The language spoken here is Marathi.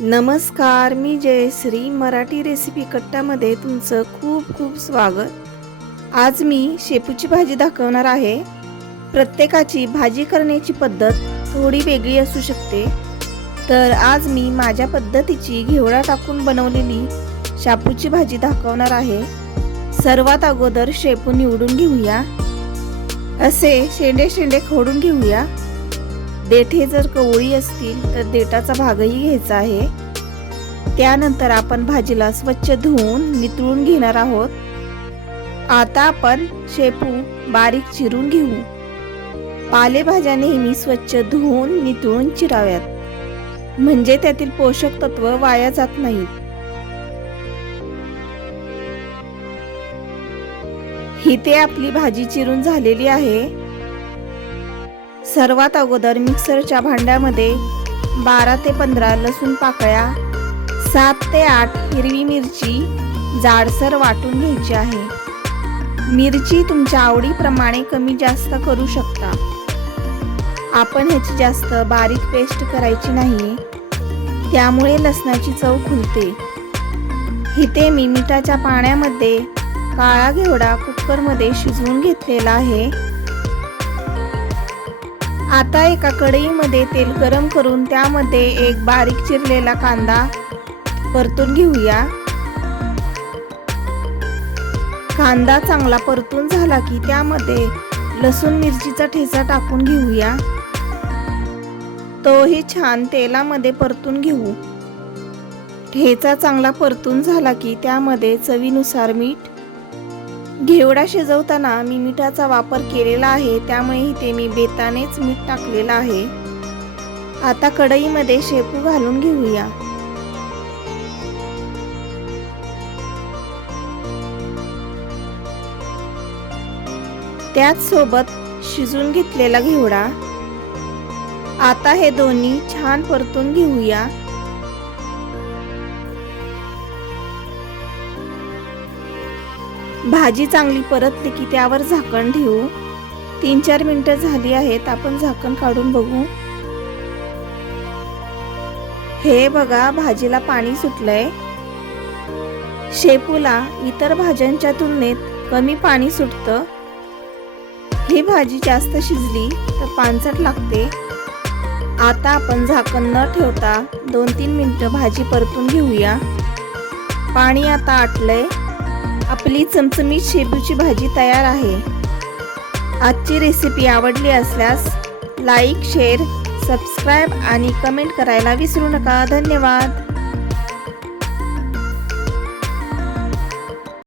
नमस्कार मी जयश्री मराठी रेसिपी कट्टामध्ये तुमचं खूप खूप स्वागत. आज मी शेपूची भाजी दाखवणार आहे. प्रत्येकाची भाजी करण्याची पद्धत थोडी वेगळी असू शकते. तर आज मी माझ्या पद्धतीची घेवडा टाकून बनवलेली शापूची भाजी दाखवणार आहे. सर्वात अगोदर शेपू निवडून घेऊया. असे शेंडे शेंडे खोडून घेऊया. देठे जर कवळी असतील तर देठाचा भागही घ्यायचा आहे. त्यानंतर आपण भाजीला स्वच्छ धुवून नितळून घेणार आहोत. आता आपण शेपू बारीक चिरून घेऊ. पालेभाज्या नेहमी स्वच्छ धुवून नितळून चिराव्यात. म्हणजे त्यातील पोषक तत्व वाया जात नाहीत. ते आपली भाजी चिरून झालेली आहे. सर्वात अगोदर मिक्सरच्या भांड्यामध्ये बारा ते पंधरा लसूण पाकळ्या सात ते आठ हिरवी मिरची जाडसर वाटून घ्यायची आहे. मिरची तुमच्या आवडीप्रमाणे कमी जास्त करू शकता. आपण ह्याची जास्त बारीक पेस्ट करायची नाही. त्यामुळे लसणाची चव खुलते. इथे मी मिठाच्या पाण्यामध्ये काळा घेवडा कुकरमध्ये शिजवून घेतलेला आहे. आता एका कढईमध्ये तेल गरम करून त्यामध्ये एक बारीक चिरलेला कांदा परतून घेऊया. कांदा चांगला परतून झाला की त्यामध्ये लसूण मिरचीचा ठेचा टाकून घेऊया. तोही छान तेलामध्ये परतून घेऊ. ठेचा चांगला परतून झाला की त्यामध्ये चवीनुसार मीठ घेवडा शिजवताना मी मिठाचा वापर केलेला आहे त्यामुळे इथे मी बेतानेच मीठ टाकलेलं आहे. आता कढईमध्ये शेपू घालून घेऊया. त्याचसोबत शिजून घेतलेला घेवडा. आता हे दोन्ही छान परतून घेऊया. भाजी चांगली परतली की त्यावर झाकण ठेवू? तीन चार मिनटं झाली आहेत आपण झाकण काढून बघू. हे बघा भाजीला पाणी सुटलंय. शेपूला इतर भाज्यांच्या तुलनेत कमी पाणी सुटतं. ही भाजी जास्त शिजली तर पानसट लागते. आता आपण झाकण न ठेवता दोन तीन मिनटं भाजी परतून घेऊया. पाणी आता आटलंय. आपली चमचमीत शेपूची भाजी तयार आहे. आजची रेसिपी आवडली असल्यास लाईक शेअर सबस्क्राईब आणि कमेंट करायला विसरू नका. धन्यवाद.